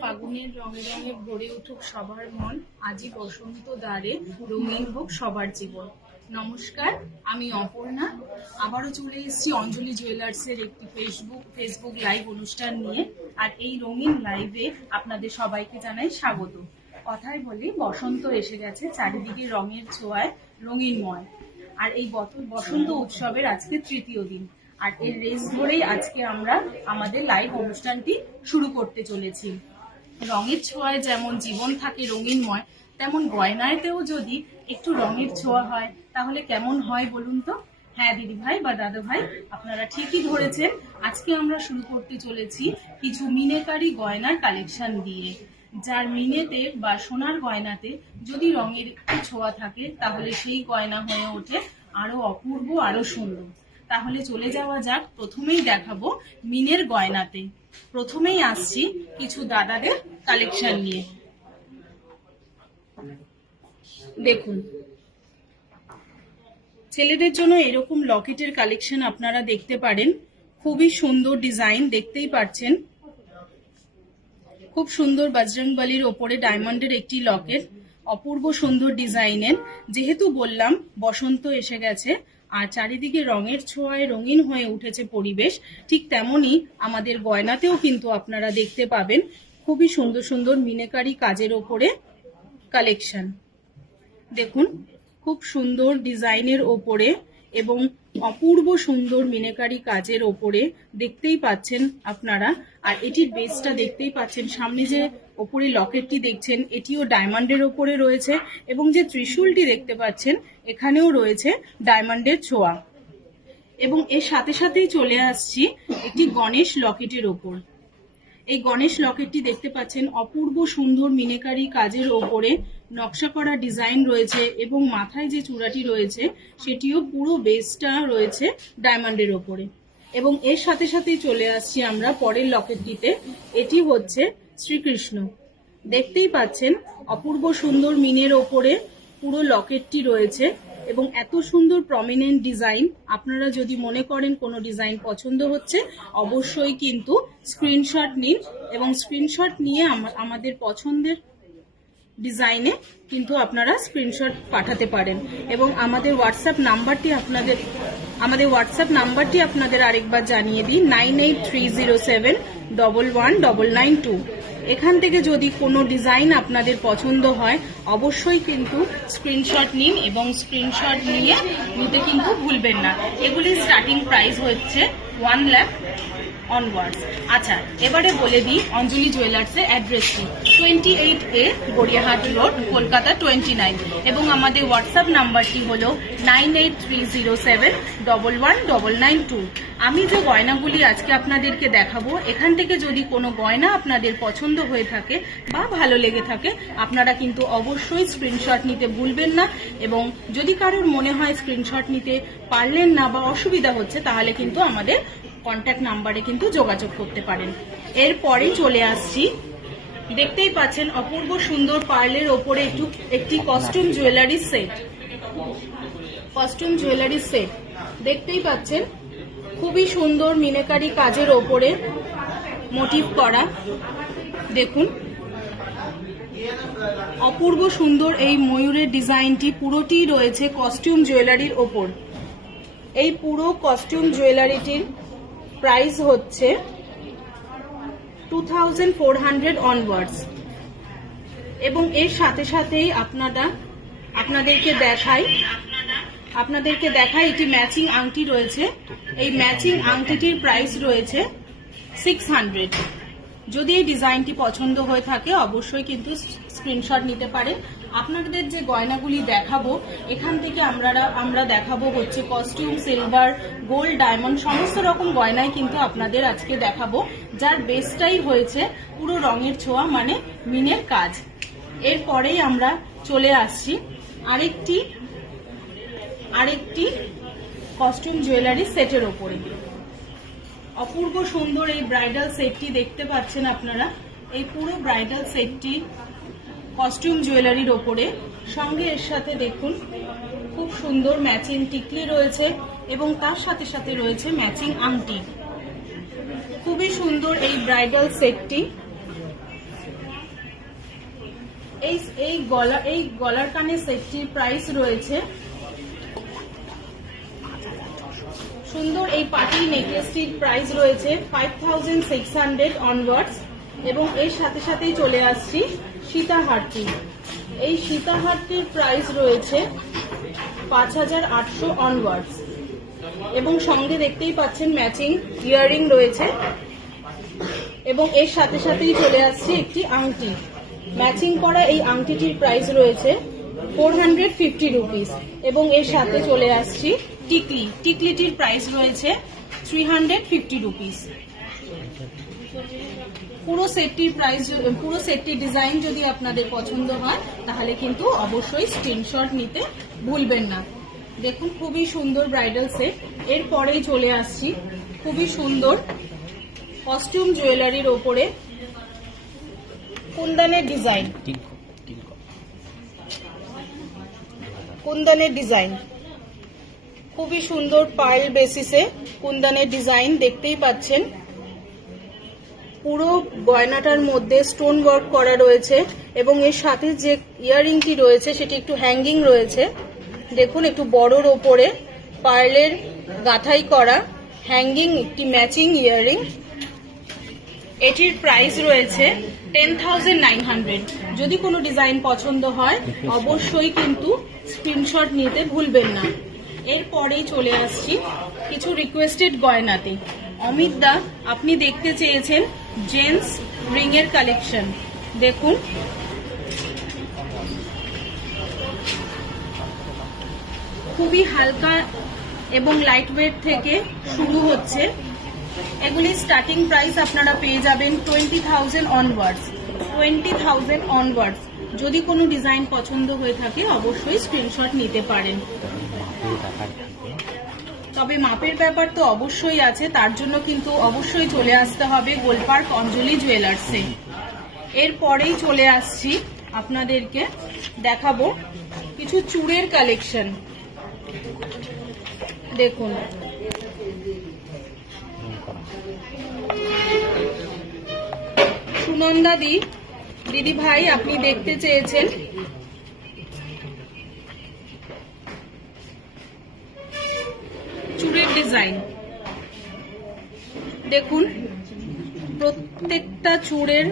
ফাগুনের রঙে রঙে ভরে উঠুক সবার মন, আজি বসন্ত দ্বারে রঙিন হোক সবার জীবন। নমস্কার, আমি অপর্ণা। আবারও চলে এসেছি অঞ্জলি জুয়েলার্সের একটি ফেসবুক লাইভ অনুষ্ঠান নিয়ে। আর এই রঙিন লাইভে আপনাদের সবাইকে জানাই স্বাগত। কথায় বলি, বসন্ত এসে গেছে, চারিদিকে রঙের ছোঁয়ায় রঙিনময়। আর এই বসন্ত উৎসবের আজকে তৃতীয় দিন। আর এর রেস ধরেই আজকে আমরা আমাদের লাইভ অনুষ্ঠানটি শুরু করতে চলেছি। রঙের ছোঁয়ায় যেমন জীবন থাকে রঙিনময়, তেমন গয়নাতেও যদি একটু রঙের ছোঁয়া হয় তাহলে কেমন হয় বলুন তো? হ্যাঁ দিদি ভাই বা দাদা ভাই, আপনারা ঠিকই ধরেছেন। আজকে আমরা শুরু করতে চলেছি কিছু মিনেকারি গয়নার কালেকশন দিয়ে। যার মিনেতে বা সোনার গয়নাতে যদি রঙের একটু ছোঁয়া থাকে তাহলে সেই গয়না হয়ে ওঠে আরো অপূর্ব, আরো সুন্দর। তাহলে চলে যাওয়া যাক, প্রথমেই দেখাবো মিনের গয়নাতে। প্রথমেই আসছি কিছু দাদাদের কালেকশন নিয়ে। দেখুন, ছেলেদের জন্য এরকম লকেটের কালেকশন আপনারা দেখতে পারেন। খুবই সুন্দর ডিজাইন, দেখতেই পাচ্ছেন। খুব সুন্দর বজরংবলির ওপরে ডায়মন্ডের একটি লকেট, অপূর্ব সুন্দর ডিজাইনের। যেহেতু বললাম বসন্ত এসে গেছে আর চারিদিকে রঙের ছোঁয়ায় রঙিন হয়ে উঠেছে পরিবেশ, ঠিক তেমনই আমাদের গয়নাতেও কিন্তু আপনারা দেখতে পাবেন খুবই সুন্দর সুন্দর মিনেকারি কাজের ওপরে কালেকশন। দেখুন, খুব সুন্দর ডিজাইনের ওপরে এবং অপূর্ব সুন্দর মিনেকারি কাজের ওপরে দেখতেই পাচ্ছেন আপনারা। আর এটির বেসটা দেখতেই পাচ্ছেন, সামনে যে ওপরে লকেটটি দেখছেন এটিও ডায়মন্ডের ওপরে রয়েছে এবং যে ত্রিশূলটি দেখতে পাচ্ছেন এখানেও রয়েছে ডায়মন্ডের ছোঁয়া। এবং এর সাথে সাথেই চলে আসছি একটি গণেশ লকেটের ওপর। এই গণেশ লকেটটি দেখতে পাচ্ছেন অপূর্ব সুন্দর মিনেকারি কাজের ওপরে নকশা করা ডিজাইন রয়েছে এবং মাথায় যে চূড়াটি রয়েছে সেটিও পুরো বেসটা রয়েছে ডায়মন্ডের ওপরে। এবং এর সাথে সাথেই চলে আসছি আমরা পরের লকেটটিতে। এটি হচ্ছে শ্রীকৃষ্ণ। দেখতেই পাচ্ছেন অপূর্ব সুন্দর মিনের ওপরে পুরো লকেটটি রয়েছে এবং এত সুন্দর প্রমিনেন্ট ডিজাইন। আপনারা যদি মনে করেন কোনো ডিজাইন পছন্দ হচ্ছে, অবশ্যই কিন্তু স্ক্রিনশট নিন এবং স্ক্রিনশট নিয়ে আমাদের পছন্দের ডিজাইনে কিন্তু আপনারা স্ক্রিনশট পাঠাতে পারেন। এবং আমাদের হোয়াটসঅ্যাপ নাম্বারটি আপনাদের আরেকবার জানিয়ে দিই, 9830711992। এখান থেকে যদি কোনো ডিজাইন আপনাদের পছন্দ হয় অবশ্যই কিন্তু স্ক্রিনশট নিন এবং স্ক্রিনশট নিতে কিন্তু ভুলবেন না। এগুলির স্টার্টিং প্রাইস হচ্ছে 1 লাখ অনওয়ার্ডস। আচ্ছা, এবারে বলে দিই অঞ্জলি জুয়েলার্সের অ্যাড্রেসটি। 28A Gariahat road, Kolkata 29। এবং আমাদের হোয়াটসঅ্যাপ নাম্বারটি হলো 9830711992। আমি যে গয়নাগুলি আজকে আপনাদেরকে দেখাবো, এখান থেকে যদি কোনো গয়না আপনাদের পছন্দ হয়ে থাকে বা ভালো লেগে থাকে আপনারা কিন্তু অবশ্যই স্ক্রিনশট নিতে ভুলবেন না। এবং যদি কারোর মনে হয় স্ক্রিনশট নিতে পারলেন না বা অসুবিধা হচ্ছে তাহলে কিন্তু আমাদের কন্ট্যাক্ট নাম্বারে কিন্তু যোগাযোগ করতে পারেন। এরপরে চলে আসছি, দেখতেই পাচ্ছেন অপূর্ব সুন্দর পার্লের ওপরে একটি কস্টিউম জুয়েলারি সেট। দেখতেই পাচ্ছেন খুবই সুন্দর মিনেকারি কাজের ওপরে মোটিভ করা। দেখুন, অপূর্ব সুন্দর এই ময়ূরের ডিজাইনটি পুরোটি রয়েছে কস্টিউম জুয়েলারির ওপর। এই পুরো কস্টিউম জুয়েলারিটির প্রাইস হচ্ছে 2400 অনওয়ার্ডস। এবং এর সাথে সাথেই আপনাদেরকে দেখাই এটি ম্যাচিং আংটি রয়েছে। এই ম্যাচিং আংটিটির প্রাইস রয়েছে 600। যদি এই ডিজাইনটি পছন্দ হয়ে থাকে অবশ্যই কিন্তু স্ক্রিনশট নিতে পারেন। আপনাদের যে গয়নাগুলি দেখাবো এখান থেকে আমরা দেখাবো হচ্ছে কস্টিউম, সিলভার, গোল্ড, ডায়মন্ড, সমস্ত রকম গয়নাই কিন্তু আপনাদের আজকে দেখাবো, যার বেসটাই হয়েছে পুরো রঙের ছোঁয়া মানে মিনের কাজ। এরপরেই আমরা চলে আসছি আরেকটি কস্টিউম জুয়েলারি সেটের ওপরে। অপূর্ব সুন্দর এই ব্রাইডাল সেটটি দেখতে পাচ্ছেন আপনারা। এই পুরো ব্রাইডাল সেটটি কস্টিউম জুয়েলারির ওপরে, সঙ্গে এর সাথে দেখুন খুব সুন্দর ম্যাচিং টিকলি রয়েছে এবং তার সাথে সাথে রয়েছে ম্যাচিং আংটি। খুবই সুন্দর এই ব্রাইডাল সেটটি। এই গলার কানের সেটটির প্রাইস রয়েছে, সুন্দর এই পার্টি নেকলেসটির প্রাইস রয়েছে 5600 অনওয়ার্ডস। এবং এর সাথে সাথেই চলে আসছি সীতাহারটি। এই সীতাহারটির প্রাইস রয়েছে 5800 অনওয়ার্ডস। এবং সঙ্গে দেখতেই পাচ্ছেন ম্যাচিং ইয়াররিং রয়েছে। এবং এর সাথে সাথেই চলে আসছে একটি আংটি। ম্যাচিং করা এই আংটিটির প্রাইস রয়েছে 450 রুপিস। এবং এর সাথে চলে আসছি টিকলিটির প্রাইস রয়েছে 350 রুপিস। পুরো সেটটির ডিজাইন যদি আপনাদের পছন্দ হয় তাহলে কিন্তু অবশ্যই স্ক্রিনশট নিতে ভুলবেন না। দেখুন খুবই সুন্দর ব্রাইডাল সেট। এরপরেই চলে আসছি খুবই সুন্দর কস্টিউম জুয়েলারির ওপরে কুন্দনের ডিজাইন। খুবই সুন্দর পার্ল বেসিসে কুন্দনের ডিজাইন দেখতেই পাচ্ছেন। পুরো গয়নাটার মধ্যে স্টোন ওয়ার্ক করা রয়েছে এবং এর সাথে যে ইয়াররিংটি রয়েছে সেটি একটু হ্যাঙ্গিং রয়েছে। দেখুন একটু বড়র ওপরে পার্লের গাঁথাই করা হ্যাঙ্গিং একটি ম্যাচিং ইয়াররিং। এটির প্রাইস রয়েছে 10,900। যদি কোনো ডিজাইন পছন্দ হয় অবশ্যই কিন্তু স্ক্রিনশট নিতে ভুলবেন না। এরপরেই চলে আসছি কিছু রিকোয়েস্টেড গয়নাতে। অমিত দা, আপনি দেখতে চেয়েছেন জেন্টস রিং এর কালেকশন। দেখুন খুবই হালকা এবং লাইট ওয়েট থেকে শুরু হচ্ছে। এগুলি স্টার্টিং প্রাইস আপনারা পেয়ে যাবেন 20,000 অনওয়ার্ডস। 20,000 অনওয়ার্ডস। যদি কোনো ডিজাইন পছন্দ হয়ে থাকে অবশ্যই স্ক্রিনশট নিতে পারেন। তবে মাপের ব্যাপার তো অবশ্যই আছে, তার জন্য কিন্তু অবশ্যই চলে আসতে হবে গোলপার্ক অঞ্জলি জুয়েলার্সে। এরপরেই চলে আসছি আপনাদেরকে দেখাবো কিছু চূড়ের কালেকশন। দেখুন সুনন্দা দিদি ভাই, আপনি দেখতে চেয়েছেন চূড়ের ডিজাইন। দেখুন প্রত্যেকটা চূড়ের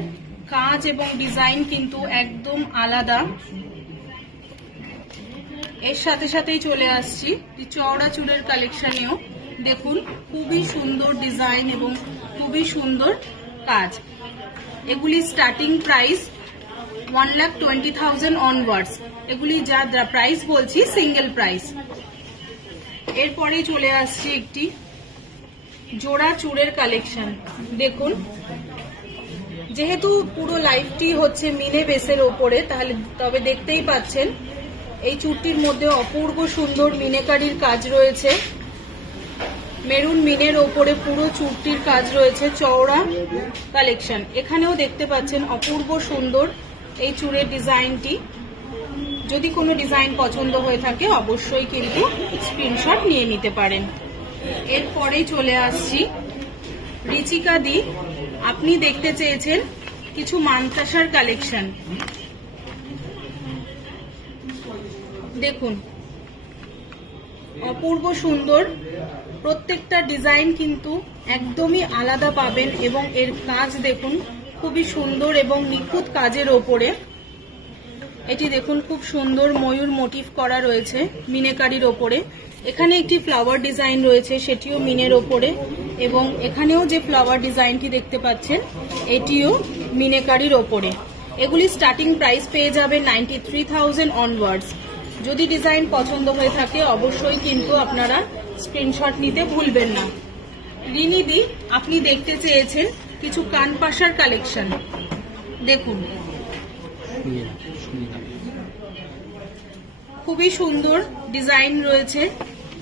কাজ এবং ডিজাইন কিন্তু একদম আলাদা। এর সাথে সাথেই চলে আসছি চওড়া চূড়ের কালেকশনেও। দেখুন খুবই সুন্দর ডিজাইন এবং খুবই সুন্দর কাজ। এগুলি স্টার্টিং প্রাইস 1,20,000 অনওয়ার্ডস। এগুলি যা প্রাইস বলছি সিঙ্গেল প্রাইস। এরপরে চলে আসছে একটি জোড়া চূড়ের কালেকশন। দেখুন যেহেতু পুরো লাইফটি হচ্ছে মিনে বেসের ওপরে, তবে দেখতেই পাচ্ছেন এই চূড়টির মধ্যে অপূর্ব সুন্দর মিনেকারির কাজ রয়েছে। মেরুন মিনের ওপরে পুরো চূড়টির কাজ রয়েছে, চওড়া কালেকশন। এখানেও দেখতে পাচ্ছেন অপূর্ব সুন্দর এই চূড়ের ডিজাইনটি। যদি কোনো ডিজাইন পছন্দ হয়ে থাকে অবশ্যই কিন্তু স্ক্রিনশট নিয়ে নিতে পারেন। এরপরেই চলে আসছি রিচিকা দি, আপনি দেখতে চেয়েছেন কিছু মানতাসার কালেকশন। দেখুন অপূর্ব সুন্দর, প্রত্যেকটা ডিজাইন কিন্তু একদমই আলাদা পাবেন এবং এর কাজ দেখুন খুবই সুন্দর এবং নিখুঁত কাজের ওপরে। এটি দেখুন খুব সুন্দর ময়ূর মোটিভ করা রয়েছে মিনেকারির ওপরে। এখানে একটি ফ্লাওয়ার ডিজাইন রয়েছে, সেটিও মিনের ওপরে। এবং এখানেও যে ফ্লাওয়ার ডিজাইনটি দেখতে পাচ্ছেন এটিও মিনেকারির ওপরে। এগুলি স্টার্টিং প্রাইস পেয়ে যাবে 93,000 অনওয়ার্ডস। যদি ডিজাইন পছন্দ হয়ে থাকে অবশ্যই কিন্তু আপনারা স্ক্রিনশট নিতে ভুলবেন না। রিনিদি, আপনি দেখতে চেয়েছেন কিছু কানপাশার কালেকশন। দেখুন খুবই সুন্দর ডিজাইন রয়েছে,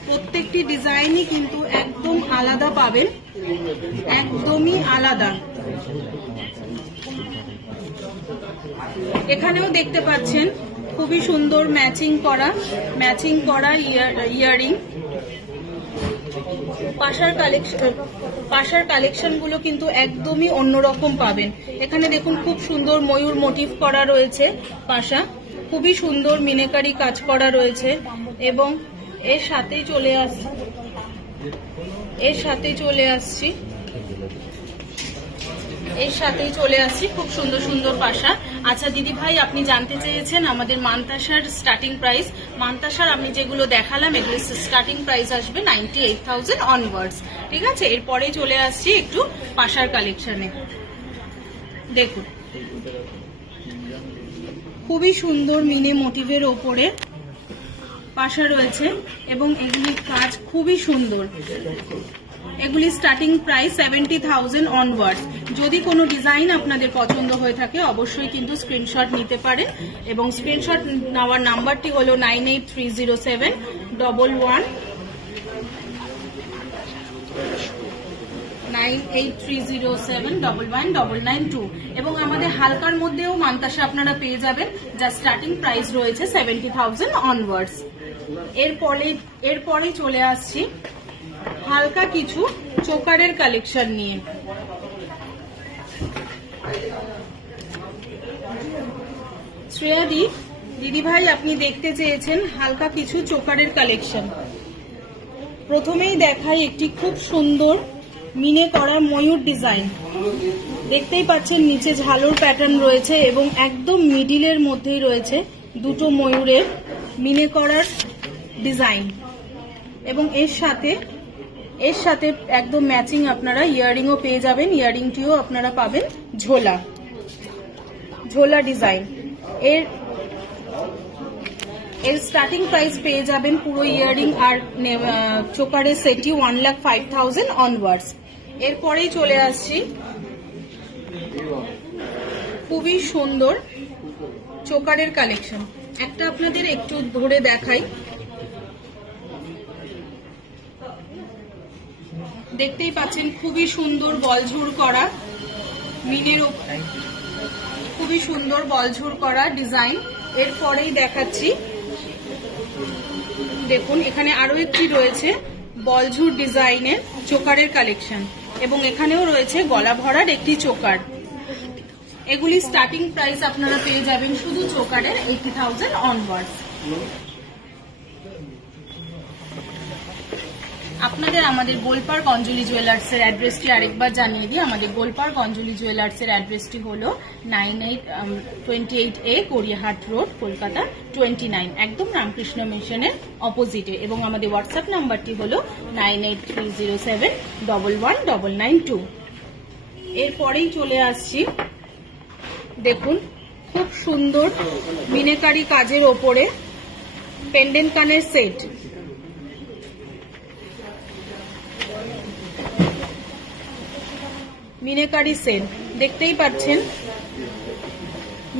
প্রত্যেকটি ডিজাইনই কিন্তু একদম আলাদা পাবেন, একদমই আলাদা। এখানেও দেখতে পাচ্ছেন খুবই সুন্দর ম্যাচিং করা ইয়াররিং। পাশার কালেকশনগুলো কিন্তু একদমই অন্যরকম পাবেন। এখানে দেখুন খুব সুন্দর ময়ূর মোটিভ করা রয়েছে পাশা, খুবই সুন্দর মিনেকারি কাজ করা রয়েছে এবং এর সাথেই চলে আসছি খুব সুন্দর সুন্দর পাশা। আচ্ছা দিদি ভাই, আপনি জানতে চেয়েছেন আমাদের মানতাসার স্টার্টিং প্রাইস। মানতাসার আমি যেগুলো দেখালাম এগুলো স্টার্টিং প্রাইস আসবে 98,000 অনওয়ার্ডস। ঠিক আছে, এরপরে চলে আসছি একটু পাশার কালেকশনে। দেখুন খুবই সুন্দর মিনে মোটিভের ওপরে পাশা রয়েছে এবং এগুলির কাজ খুবই সুন্দর। এগুলি স্টার্টিং প্রাইস 70,000 অনওয়ার্ডস। যদি কোনো ডিজাইন আপনাদের পছন্দ হয়ে থাকে অবশ্যই কিন্তু স্ক্রিনশট নিতে পারেন এবং স্ক্রিনশট নেওয়ার নাম্বারটি হলো 9830711992 এবং আমাদের হালকার মধ্যেও মানতাসা আপনারা পেয়ে যাবেন, যা স্টার্টিং প্রাইস রয়েছে 70,000 অনওয়ার্ডস। এরপরে চলে আসছি হালকা কিছু চোকারের কালেকশন নিয়ে। শ্রেয়াদি দিদিভাই, আপনি দেখতে চেয়েছেন হালকা কিছু চোকারের কালেকশন। প্রথমেই দেখাই একটি খুব সুন্দর মিনে করা ময়ূর ডিজাইন। দেখতেই পাচ্ছেন নিচে ঝালর প্যাটার্ন রয়েছে এবং একদম মিডিলের মধ্যেই রয়েছে দুটো ময়ূরের মিনে করার ডিজাইন এবং এর সাথে একদম ম্যাচিং আপনারা ইয়াররিংও পেয়ে যাবেন। ইয়াররিংটিও আপনারা পাবেন ঝোলা ডিজাইন। এর স্টার্টিং প্রাইস পেয়ে যাবেন পুরো ইয়াররিং আর চোকারের সেটটি 1,05,000 অনওয়ার্ডস। এরপরেই চলে আসছি খুবই সুন্দর চোকারের কালেকশন। একটা আপনাদের একটু ধরে দেখাই। দেখতেই পাচ্ছেন খুবই সুন্দর বলঝুর করা মিনের খুবই সুন্দর বলঝুর করা ডিজাইন। এরপরেই দেখাচ্ছি, দেখুন এখানে আরো একটি রয়েছে বলঝুর ডিজাইনের চোকারের কালেকশন এবং এখানেও রয়েছে গলা ভরার একটি চোকার। এগুলি স্টার্টিং প্রাইস আপনারা পেয়ে যাবেন শুধু চোকারের 80,000 অনওয়ার্ডস। আপনাদের আমাদের গোলপার্ক অঞ্জলি জুয়েলার্সের অ্যাড্রেসটি আরেকবার জানিয়ে দিই। আমাদের গোলপার্ক অঞ্জলি জুয়েলার্সের অ্যাড্রেসটি হলো 28A গড়িয়াহাট রোড, কলকাতা 29, একদম রামকৃষ্ণ মিশনের অপোজিটে এবং আমাদের হোয়াটসঅ্যাপ নাম্বারটি হলো 9830711992। এরপরেই চলে আসছি, দেখুন খুব সুন্দর মিনেকারি কাজের ওপরে পেন্ডেন্ট কানের সেট। মিনেকারি সেট দেখতেই পাচ্ছেন,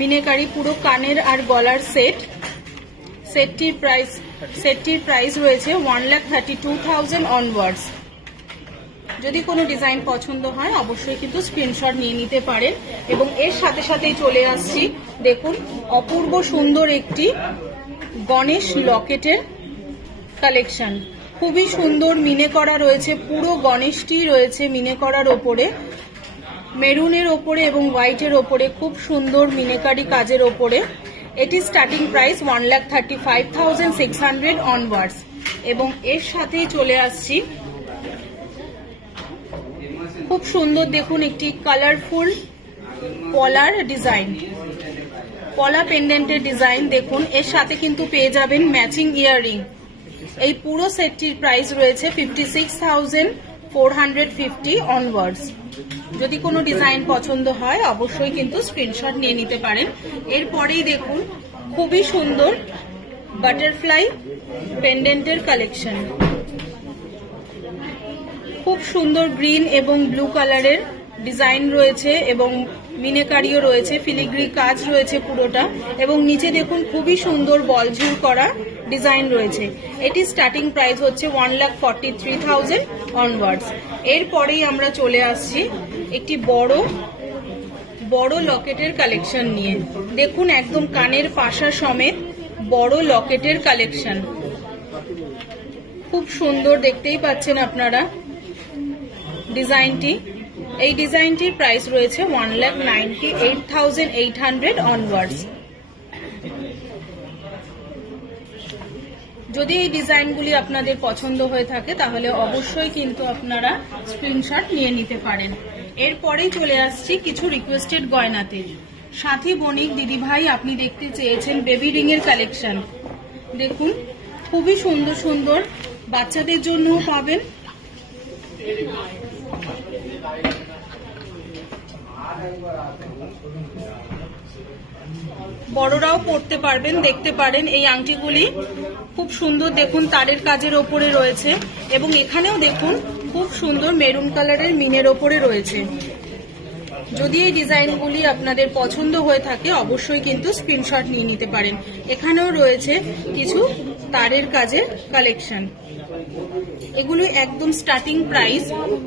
মিনেকারি পুরো কানের আর গলার সেটটির প্রাইস রয়েছে 1,32,000 অনওয়ার্ডস। যদি কোনো ডিজাইন পছন্দ হয় অবশ্যই কিন্তু স্ক্রিনশট নিয়ে নিতে পারেন এবং এর সাথেই চলে আসছি, দেখুন অপূর্ব সুন্দর একটি গণেশ লকেটের কালেকশন। খুবই সুন্দর মিনে করা রয়েছে, পুরো গণেশটি রয়েছে মিনে করার ওপরে, মেরুনের ওপরে এবং হোয়াইটের ওপরে খুব সুন্দর মিনেকারি কাজের ওপরে। এটি স্টার্টিং প্রাইস 1,35,600 অনওয়ার্ডস এবং এর সাথেই চলে আসছি খুব সুন্দর, দেখুন একটি কালারফুল পলার ডিজাইন, পলা পেন্ডেন্টের ডিজাইন। দেখুন এর সাথে কিন্তু পেয়ে যাবেন ম্যাচিং ইয়াররিং। এই পুরো সেটটির প্রাইস রয়েছে 56,450 অনওয়ার্ডস। যদি কোনো ডিজাইন পছন্দ হয় অবশ্যই কিন্তু স্ক্রিনশট নিয়ে নিতে পারেন। এরপরেই দেখুন খুবই সুন্দর বাটারফ্লাই পেন্ডেন্টের কালেকশন। খুব সুন্দর গ্রিন এবং ব্লু কালারের ডিজাইন রয়েছে এবং মিনেকারিও রয়েছে, ফিলিগ্রি কাজ রয়েছে পুরোটা এবং নিচে দেখুন খুবই সুন্দর বলঝুর করা ডিজাইন রয়েছে। এটি স্টার্টিং প্রাইস হচ্ছে 1,43,000 অনওয়ার্ডস। এরপরেই আমরা চলে আসছি একটি বড় লকেটের কালেকশন নিয়ে। দেখুন একদম কানের পাশা সমেত বড় লকেটের কালেকশন, খুব সুন্দর দেখতেই পাচ্ছেন আপনারা। ডিজাইনটি। এই ডিজাইনটির প্রাইস রয়েছে 1,98,800 অনওয়ার্ডস। যদি এই ডিজাইনগুলি আপনাদের পছন্দ হয়ে থাকে তাহলে অবশ্যই কিন্তু আপনারা স্ক্রিনশট নিয়ে নিতে পারেন। এরপরেই চলে আসছি কিছু রিকোয়েস্টেড গয়নাতে। সাথী বণিক দিদিভাই আপনি দেখতে চেয়েছেন বেবি রিং এর কালেকশন। দেখুন খুবই সুন্দর সুন্দর, বাচ্চাদের জন্যও পাবেন, বড়রাও পড়তে পারবেন। দেখতে পারেন এই আংটিগুলি খুব সুন্দর, দেখুন তারের কাজের ওপরে রয়েছে এবং এখানেও দেখুন খুব সুন্দর মেরুন কালারের মিনের ওপরে রয়েছে। যদি এই ডিজাইনগুলি আপনাদের পছন্দ হয়ে থাকে অবশ্যই কিন্তু স্ক্রিনশট নিয়ে নিতে পারেন। এখানেও রয়েছে কিছু তারের কাজের কালেকশন। এগুলো একদম স্টার্টিং প্রাইস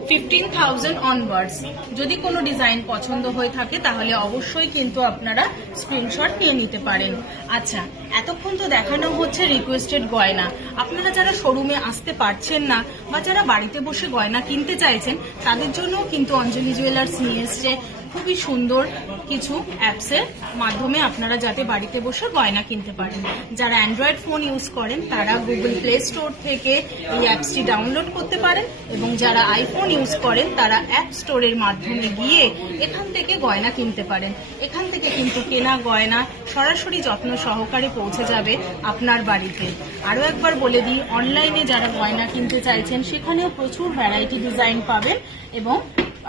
15,000 অনওয়ার্ডস। যদি কোনো ডিজাইন পছন্দ হয়ে থাকে তাহলে অবশ্যই কিন্তু আপনারা স্ক্রিনশট নিয়ে নিতে পারেন। আচ্ছা, এতক্ষণ তো দেখানো হচ্ছে রিকোয়েস্টেড গয়না। আপনারা যারা শোরুমে আসতে পারছেন না বা যারা বাড়িতে বসে গয়না কিনতে চাইছেন তাদের জন্যও কিন্তু অঞ্জলি জুয়েলার্স নিয়ে এসছে খুবই সুন্দর কিছু অ্যাপসের মাধ্যমে আপনারা যাতে বাড়িতে বসে গয়না কিনতে পারেন। যারা অ্যান্ড্রয়েড ফোন ইউজ করেন তারা গুগল প্লে স্টোর থেকে এই অ্যাপসটি ডাউনলোড করতে পারেন এবং যারা আইফোন ইউজ করেন তারা অ্যাপ স্টোরের মাধ্যমে গিয়ে এখান থেকে গয়না কিনতে পারেন। এখান থেকে কিন্তু কেনা গয়না সরাসরি যত্ন সহকারে পৌঁছে যাবে আপনার বাড়িতে। আরও একবার বলে দিই, অনলাইনে যারা গয়না কিনতে চাইছেন সেখানেও প্রচুর ভ্যারাইটি ডিজাইন পাবেন এবং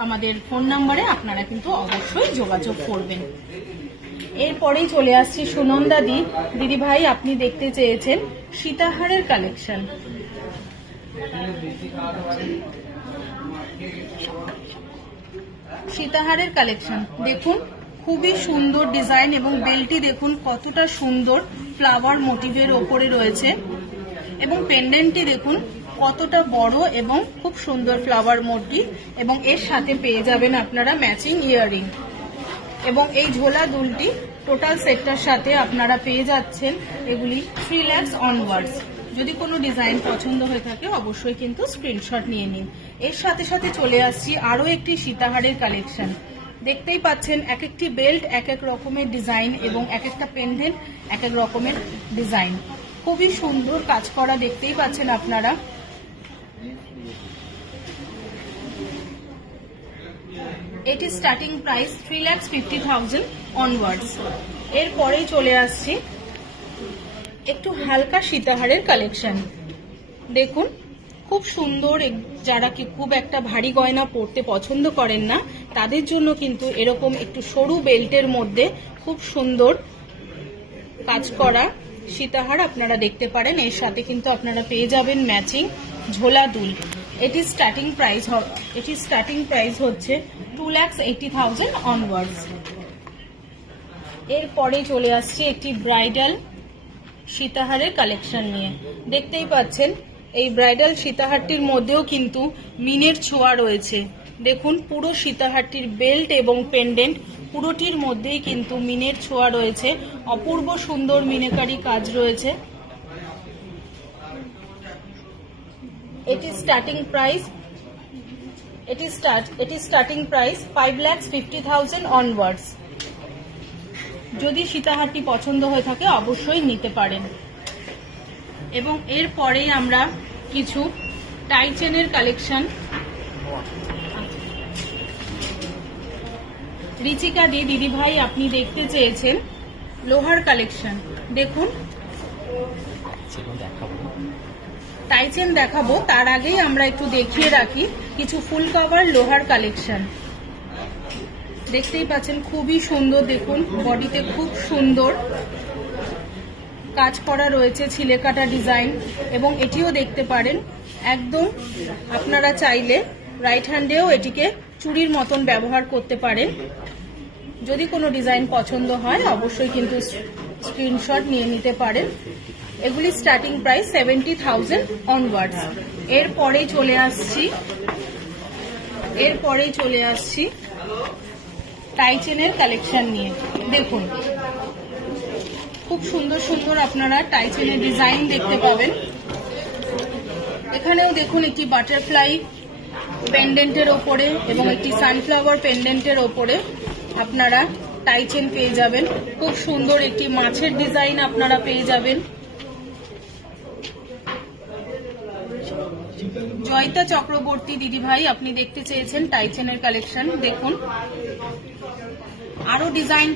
আমাদের ফোন নম্বরে আপনারা কিন্তু অবশ্যই যোগাযোগ করবেন। এরপরেই চলে আসছি সুনন্দা দিদিভাই আপনি দেখতে চেয়েছেন সীতাহারের কালেকশন। সীতাহারের কালেকশন দেখুন খুবই সুন্দর ডিজাইন এবং বেলটি দেখুন কতটা সুন্দর ফ্লাওয়ার মোটিভের ওপরে রয়েছে এবং পেন্ডেন্টটি দেখুন কতটা বড় এবং খুব সুন্দর ফ্লাওয়ার মোটিভ এবং এর সাথে পেয়ে যাবেন আপনারা ম্যাচিং ইয়াররিং এবং এই ঝোলা দুলটি টোটাল সেটটার সাথে আপনারা পেয়ে যাচ্ছেন এগুলি 3 লাখ অনওয়ার্ডস। যদি কোনো ডিজাইন পছন্দ হয়ে থাকে অবশ্যই কিন্তু স্ক্রিনশট নিয়ে নিন। এর সাথে সাথে চলে আসছি আরও একটি সীতাহারের কালেকশন। দেখতেই পাচ্ছেন এক একটি বেল্ট এক এক রকমের ডিজাইন এবং এক একটা পেন্ডেন্ট এক এক রকমের ডিজাইন। খুবই সুন্দর কাজ করা, দেখতেই পাচ্ছেন আপনারা। এটি স্টার্টিং প্রাইস 3,50,000 অনওয়ার্ডস। এরপরেই চলে আসছি একটু হালকা সীতাহারের কালেকশন। দেখুন খুব সুন্দর, যারা কি খুব একটা ভারী গয়না পরতে পছন্দ করেন না তাদের জন্য কিন্তু এরকম একটু সরু বেল্টের মধ্যে খুব সুন্দর কাজ করা সীতাহার আপনারা দেখতে পারেন। এর সাথে কিন্তু আপনারা পেয়ে যাবেন ম্যাচিং ঝোলা দুল। এটি স্টার্টিং প্রাইস হচ্ছে 2,80,000 অনওয়ার্ডস। এরপরে চলে আসছে একটি ব্রাইডাল সীতাহারের কালেকশন নিয়ে। দেখতেই পাচ্ছেন এই ব্রাইডাল সীতাহারটির মধ্যেও কিন্তু মিনের ছোঁয়া রয়েছে। দেখুন পুরো সীতাহারটির বেল্ট এবং পেন্ডেন্ট পুরোটির মধ্যেই কিন্তু মিনের ছোঁয়া রয়েছে, অপূর্ব সুন্দর মিনাকারি কাজ রয়েছে। এটি স্টার্টিং প্রাইস 5,50,000 অনওয়ার্ডস। যদি সীতাহারটি পছন্দ হয়ে থাকে অবশ্যই নিতে পারেন। এবং এরপরেই আমরা কিছু টাই চেনের কালেকশন। রিচিকা দিদিভাই আপনি দেখতে চেয়েছেন লোহার কালেকশন। দেখুন টাই চেন দেখাবো, তার আগেই আমরা একটু দেখিয়ে রাখি কিছু ফুল কভার লোহার কালেকশন। দেখতেই পাচ্ছেন খুবই সুন্দর, দেখুন বডিতে খুব সুন্দর কাজ করা রয়েছে, ছিলে কাটা ডিজাইন এবং এটিও দেখতে পারেন একদম আপনারা চাইলে রাইট হ্যান্ডেও এটিকে চুড়ির মতন ব্যবহার করতে পারেন। যদি কোনো ডিজাইন পছন্দ হয় অবশ্যই কিন্তু স্ক্রিনশট নিয়ে নিতে পারেন। এগুলি স্টার্টিং প্রাইস 70,000 অনওয়ার্ডস। এরপরেই চলে আসছি টাই চেনের কালেকশন নিয়ে। দেখুন খুব সুন্দর সুন্দর আপনারা টাই চেনের ডিজাইন দেখতে পাবেন। এখানেও দেখুন একটি বাটারফ্লাই পেন্ডেন্টের ওপরে এবং একটি সানফ্লাওয়ার পেন্ডেন্টের ওপরে আপনারা টাই চেন পেয়ে যাবেন। খুব সুন্দর একটি মাছের ডিজাইন আপনারা পেয়ে যাবেন। জয়িতা চক্রবর্তী দিদিভাই, আপনি দেখতে চেয়েছেন টাই চেনের কালেকশন। দেখুন, আরো ডিজাইন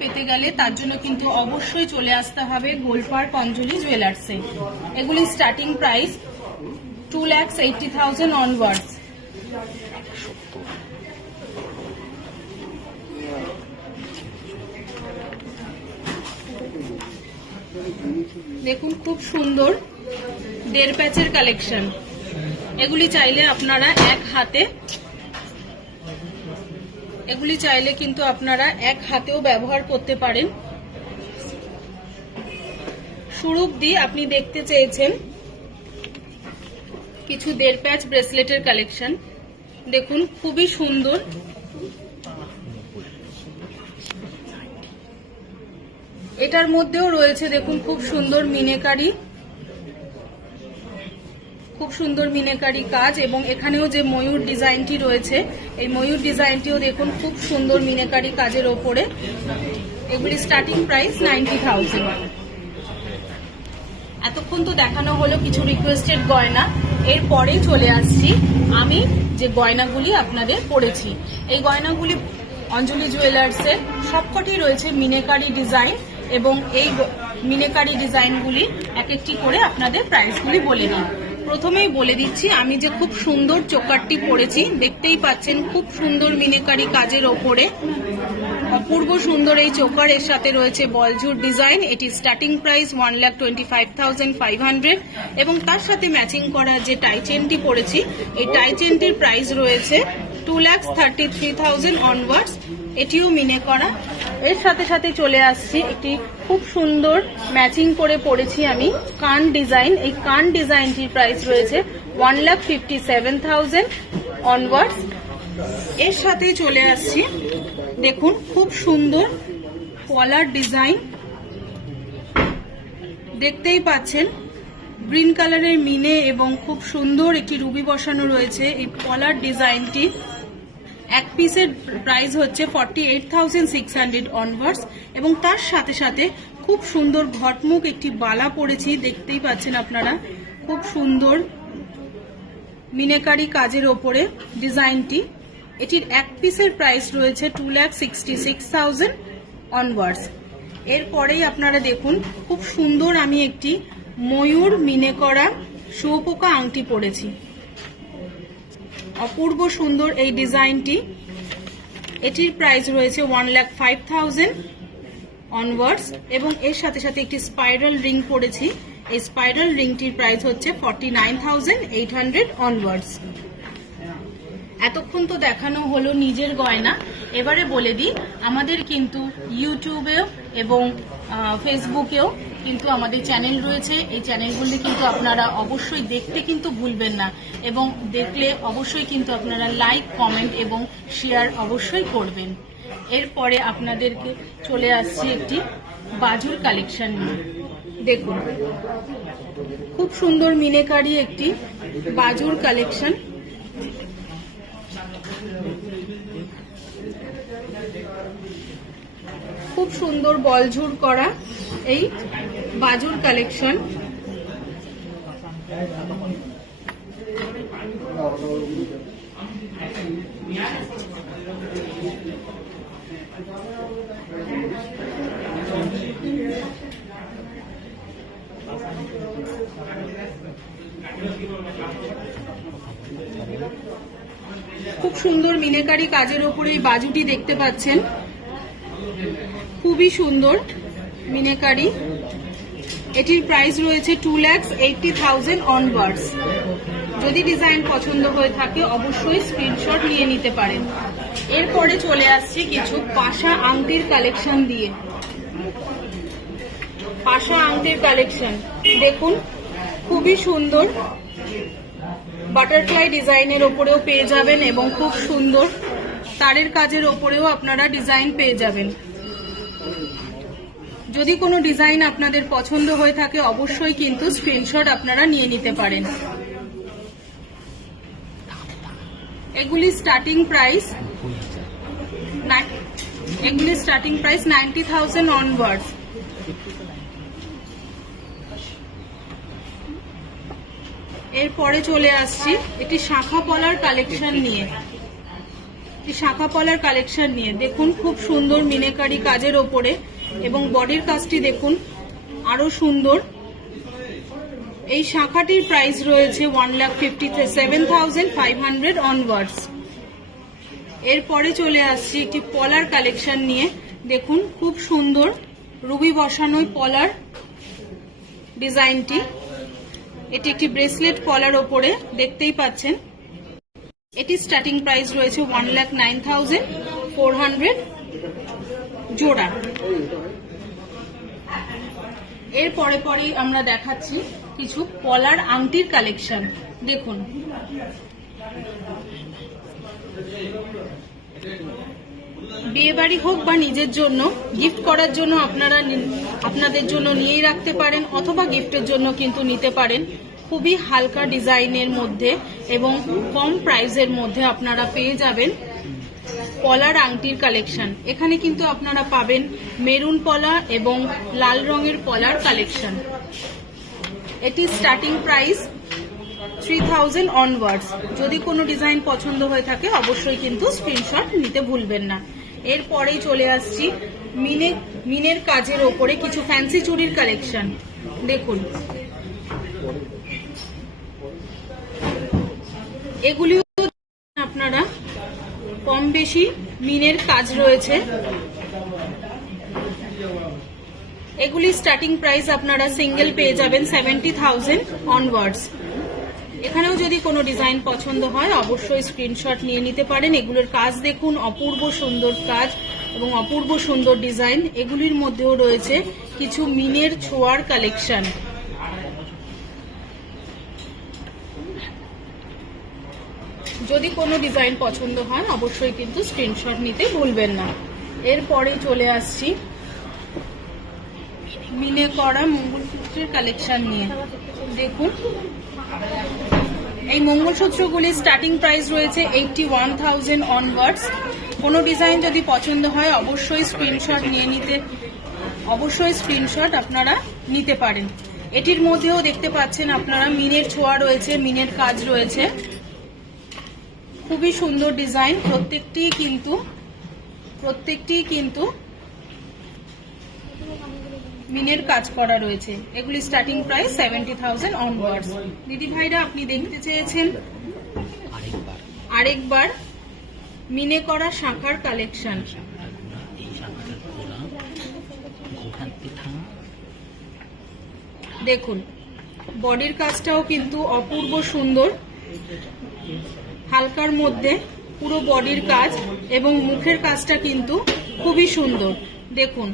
পেতে গেলে তার জন্য কিন্তু অবশ্যই চলে আসতে হবে গোলপার্ক অঞ্জলি জুয়েলার্সে। এগুলি স্টার্টিং প্রাইস 2,80,000 অনওয়ার্ডস। দেখুন, খুব সুন্দর 1.5 প্যাচের কালেকশন। এগুলি চাইলে কিন্তু আপনারা এক হাতেও ব্যবহার করতে পারেন। স্বরূপ দি, আপনি দেখতে চেয়েছেন কিছু 1.5 প্যাচ ব্রেসলেটের কালেকশন। দেখুন, খুবই সুন্দর। এটার মধ্যেও রয়েছে দেখুন খুব সুন্দর মিনেকারি কাজ, এবং এখানেও যে ময়ূর ডিজাইনটি রয়েছে, এই ময়ূর ডিজাইনটিও দেখুন খুব সুন্দর মিনেকারি কাজের ওপরে। এগুলি স্টার্টিং প্রাইস 90,000। এতক্ষণ তো দেখানো হলো কিছু রিকোয়েস্টেড গয়না। এরপরে চলে আসছি আমি যে গয়নাগুলি আপনাদের পরেছি। এই গয়নাগুলি অঞ্জলি জুয়েলার্সের সবকটি রয়েছে মিনেকারি ডিজাইন, এবং এই মিনেকারি ডিজাইনগুলি এক একটি করে আপনাদের প্রাইসগুলি বলে দিই। প্রথমেই বলে দিচ্ছি আমি যে খুব সুন্দর চোকারটি পরেছি, দেখতেই পাচ্ছেন খুব সুন্দর মিনেকারি কাজের ওপরে অপূর্ব সুন্দর এই চোকার। এর সাথে রয়েছে বলঝুর ডিজাইন। এটি স্টার্টিং প্রাইস 1,25,500, এবং তার সাথে ম্যাচিং করা যে টাই চেনটি পরেছি, এই টাই চেনটির প্রাইস রয়েছে 2,33,000 অনওয়ার্ডস। এটিও মিনে করা। এর সাথে সাথে চলে আসছি একটি খুব সুন্দর ম্যাচিং করে পরেছি আমি কান ডিজাইন। এই কান ডিজাইনটির প্রাইস রয়েছে 1,57,000 অনওয়ার্ডস। এর সাথে চলে আসছি দেখুন খুব সুন্দর কলার ডিজাইন, দেখতেই পাচ্ছেন গ্রিন কালারের মিনে এবং খুব সুন্দর একটি রুবি বসানো রয়েছে। এই কলার ডিজাইনটি এক পিসের প্রাইস হচ্ছে 48,600 অনওয়ার্ডস, এবং তার সাথে সাথে খুব সুন্দর ঘটমুখ একটি বালা পরেছি, দেখতেই পাচ্ছেন আপনারা খুব সুন্দর মিনেকারি কাজের ওপরে ডিজাইনটি। এটির এক পিসের প্রাইস রয়েছে 2,66,000 অনওয়ার্ডস। এরপরেই আপনারা দেখুন খুব সুন্দর আমি একটি ময়ূর মিনে করা শুয়োপোকা আংটি পরেছি। অপূর্ব সুন্দর এই ডিজাইনটি। এটির প্রাইস রয়েছে 1,05,000 অনওয়ার্ডস, এবং এর সাথে সাথে একটি স্পাইরাল রিং পরেছি। এই স্পাইরাল রিংটির প্রাইস হচ্ছে 49,800 অনওয়ার্ডস। এতক্ষণ তো দেখানো হলো নিজের গয়না। এবারে বলে দিই আমাদের কিন্তু ইউটিউবেও এবং ফেসবুকেও কিন্তু আমাদের চ্যানেল রয়েছে। এই চ্যানেলগুলি কিন্তু আপনারা অবশ্যই দেখতে কিন্তু ভুলবেন না, এবং দেখলে অবশ্যই কিন্তু আপনারা লাইক, কমেন্ট এবং শেয়ার অবশ্যই করবেন। এরপরে আপনাদেরকে চলে আসছি একটি বাজুর কালেকশন নিয়ে। দেখুন খুব সুন্দর মিনেকারি একটি বাজুর কালেকশন। খুব সুন্দর বলঝুর করা এই বাজুর কালেকশন। খুব সুন্দর মিনেকারি কাজের ওপরে এই বাজুটি দেখতে পাচ্ছেন, খুবই সুন্দর মিনেকারি। এটির প্রাইস রয়েছে 2,80,000 অনওয়ার্ডস। যদি ডিজাইন পছন্দ হয়ে থাকে অবশ্যই স্ক্রিনশট নিয়ে নিতে পারেন। এরপরে চলে আসছি কিছু পাশা আংটির কালেকশন দিয়ে। পাশা আংটির কালেকশন দেখুন খুবই সুন্দর, বাটারফ্লাই ডিজাইনের ওপরেও পেয়ে যাবেন, এবং খুব সুন্দর তারের কাজের ওপরেও আপনারা ডিজাইন পেয়ে যাবেন। যদি কোনো ডিজাইন আপনাদের পছন্দ হয়ে থাকে অবশ্যই কিন্তু স্ক্রিনশট আপনারা নিয়ে নিতে পারেন। এগুলি স্টার্টিং প্রাইস 90,000 অনওয়ার্ডস। এরপরে চলে আসছি এটি শাখা পলার কালেকশন নিয়ে। দেখুন খুব সুন্দর মিনেকারি কাজের ওপরে, এবং বডির কাজটি দেখুন আরো সুন্দর। এই শাখাটির প্রাইস রয়েছে 1,57,500 অনওয়ার্ডস। এরপরে চলে আসছি একটি পলার কালেকশন নিয়ে। দেখুন খুব সুন্দর রুবি বসানো পলার ডিজাইনটি। এটি একটি ব্রেসলেট পলার ওপরে, দেখতেই পাচ্ছেন। এটি স্টার্টিং প্রাইস রয়েছে 1,09,400 জোড়া। এর পরে আমরা দেখাচ্ছি কিছু পলার আংটির কালেকশন। দেখুন বিয়ে বাড়ি হোক বা নিজের জন্য গিফট করার জন্য আপনাদের জন্য নিয়েই রাখতে পারেন, অথবা গিফটের জন্য কিন্তু নিতে পারেন। খুবই হালকা ডিজাইনের মধ্যে এবং কম প্রাইসের মধ্যে আপনারা পেয়ে যাবেন পলার আংটির কালেকশন। এখানে কিন্তু আপনারা পাবেন মেরুন পলা এবং লাল রঙের পলার কালেকশন। এটি স্টার্টিং প্রাইস 3,000 অনওয়ার্ডস। যদি কোনো ডিজাইন পছন্দ হয়ে থাকে অবশ্যই কিন্তু স্ক্রিনশট নিতে ভুলবেন না। এরপরেই চলে আসছি মিনের কাজের ওপরে কিছু ফ্যান্সি চুড়ির কালেকশন। দেখুন এগুলিও আপনারা কম বেশি মিনের কাজ রয়েছে। এগুলি স্টার্টিং প্রাইস আপনারা সিঙ্গেল পেয়ে যাবেন 70,000 অনওয়ার্ডস। এখানেও যদি কোনো ডিজাইন পছন্দ হয় অবশ্যই স্ক্রিনশট নিয়ে নিতে পারেন। এগুলোর কাজ দেখুন, অপূর্ব সুন্দর কাজ এবং অপূর্ব সুন্দর ডিজাইন। এগুলির মধ্যেও রয়েছে কিছু মিনের ছোঁয়ার কালেকশন। যদি কোনো ডিজাইন পছন্দ হয় অবশ্যই কিন্তু স্ক্রিনশট নিতে ভুলবেন না। এরপরে চলে আসছি মিনে করা মঙ্গলসূত্রের কালেকশন নিয়ে। দেখুন এই মঙ্গলসূত্রগুলি স্টার্টিং প্রাইস রয়েছে 81,000 অনওয়ার্ডস। কোনো ডিজাইন যদি পছন্দ হয় অবশ্যই স্ক্রিনশট আপনারা নিতে পারেন। এটির মধ্যেও দেখতে পাচ্ছেন আপনারা মিনের ছোঁয়া রয়েছে, মিনের কাজ রয়েছে। খুবই সুন্দর ডিজাইন, প্রত্যেকটি কিন্তু মিনের কাজ করা রয়েছে। এগুলি স্টার্টিং প্রাইস 70,000 অনওয়ার্ডস। দিদি ভাইরা আপনি দেখতে চেয়েছেন আরেকবার মিনে করা শাখার কালেকশন। দেখুন বডির কাজটাও কিন্তু অপূর্ব সুন্দর, হালকার মধ্যে পুরো বডির কাজ, এবং মুখের কাজটা কিন্তু খুবই সুন্দর। দেখুন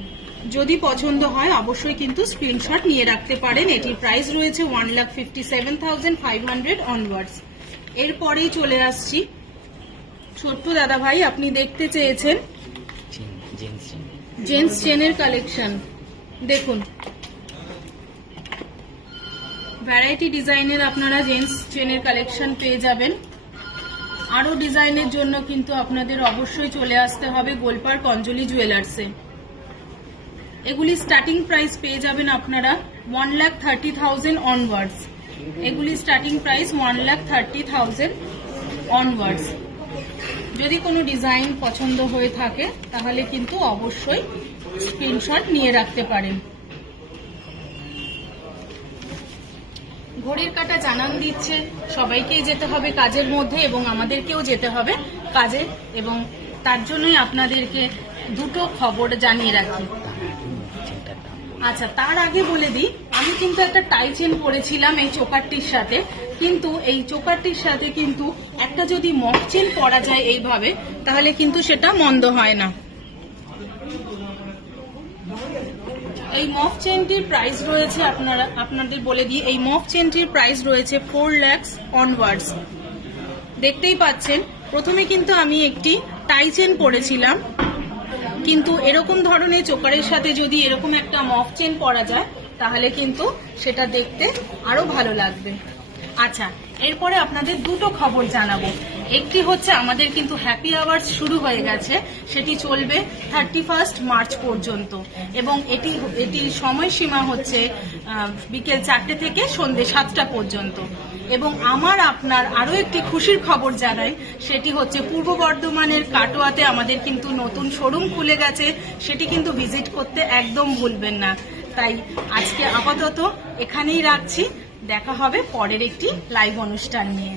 যদি পছন্দ হয় অবশ্যই কিন্তু স্ক্রিনশট নিয়ে রাখতে পারেন। এটির প্রাইস রয়েছে 1,57,500 অনওয়ার্ডস। এরপরেই চলে আসছি ছোট্ট দাদা ভাই আপনি দেখতে চেয়েছেন জেন্টস চেনের কালেকশন। দেখুন ভ্যারাইটি ডিজাইনের আপনারা জেন্টস চেনের কালেকশন পেয়ে যাবেন। আরো ডিজাইনের জন্য কিন্তু আপনাদের অবশ্যই চলে আসতে হবে গোলপার্ক অঞ্জলি জুয়েলার্সে। এগুলি স্টার্টিং প্রাইস পেয়ে যাবেন আপনারা 1,30,000 অনওয়ার্ডস। এগুলি স্টার্টিং প্রাইস 1,30,000 অনওয়ার্ডস। যদি কোনো ডিজাইন পছন্দ হয়ে থাকে তাহলে কিন্তু অবশ্যই স্ক্রিনশট নিয়ে রাখতে পারেন। ঘড়ির কাঁটা জানান দিচ্ছে সবাইকেই যেতে হবে কাজের মধ্যে, এবং আমাদেরকেও যেতে হবে কাজে, এবং তার জন্যই আপনাদেরকে দুটো খবর জানিয়ে রাখি। আচ্ছা তার আগে বলে দিই, আমি কিন্তু একটা টাই চেন পরেছিলাম এই চোকারটির সাথে, কিন্তু এই চোকারটির সাথে কিন্তু একটা যদি মক চেন পরা যায় এইভাবে তাহলে কিন্তু সেটা মন্দ হয় না। এই মফ চেনটির প্রাইস রয়েছে আপনাদের বলে দিই, এই মফ চেনটির প্রাইস রয়েছে 4 লাখ অনওয়ার্ডস। দেখতেই পাচ্ছেন প্রথমে কিন্তু আমি একটি টাই চেন পরেছিলাম, কিন্তু এরকম ধরনের চোকারের সাথে যদি এরকম একটা মফ চেন পরা যায় তাহলে কিন্তু সেটা দেখতে আরো ভালো লাগবে। আচ্ছা এরপরে আপনাদের দুটো খবর জানাবো। একটি হচ্ছে আমাদের কিন্তু হ্যাপি আওয়ার্স শুরু হয়ে গেছে, সেটি চলবে 31 মার্চ পর্যন্ত এবং এটির সময়সীমা হচ্ছে বিকেল 4টে থেকে সন্ধ্যে 7টা পর্যন্ত। এবং আমার আপনার আরও একটি খুশির খবর জানাই, সেটি হচ্ছে পূর্ব বর্ধমানের কাটোয়াতে আমাদের কিন্তু নতুন শোরুম খুলে গেছে, সেটি কিন্তু ভিজিট করতে একদম ভুলবেন না। তাই আজকে আপাতত এখানেই রাখছি, দেখা হবে পরের একটি লাইভ অনুষ্ঠান নিয়ে।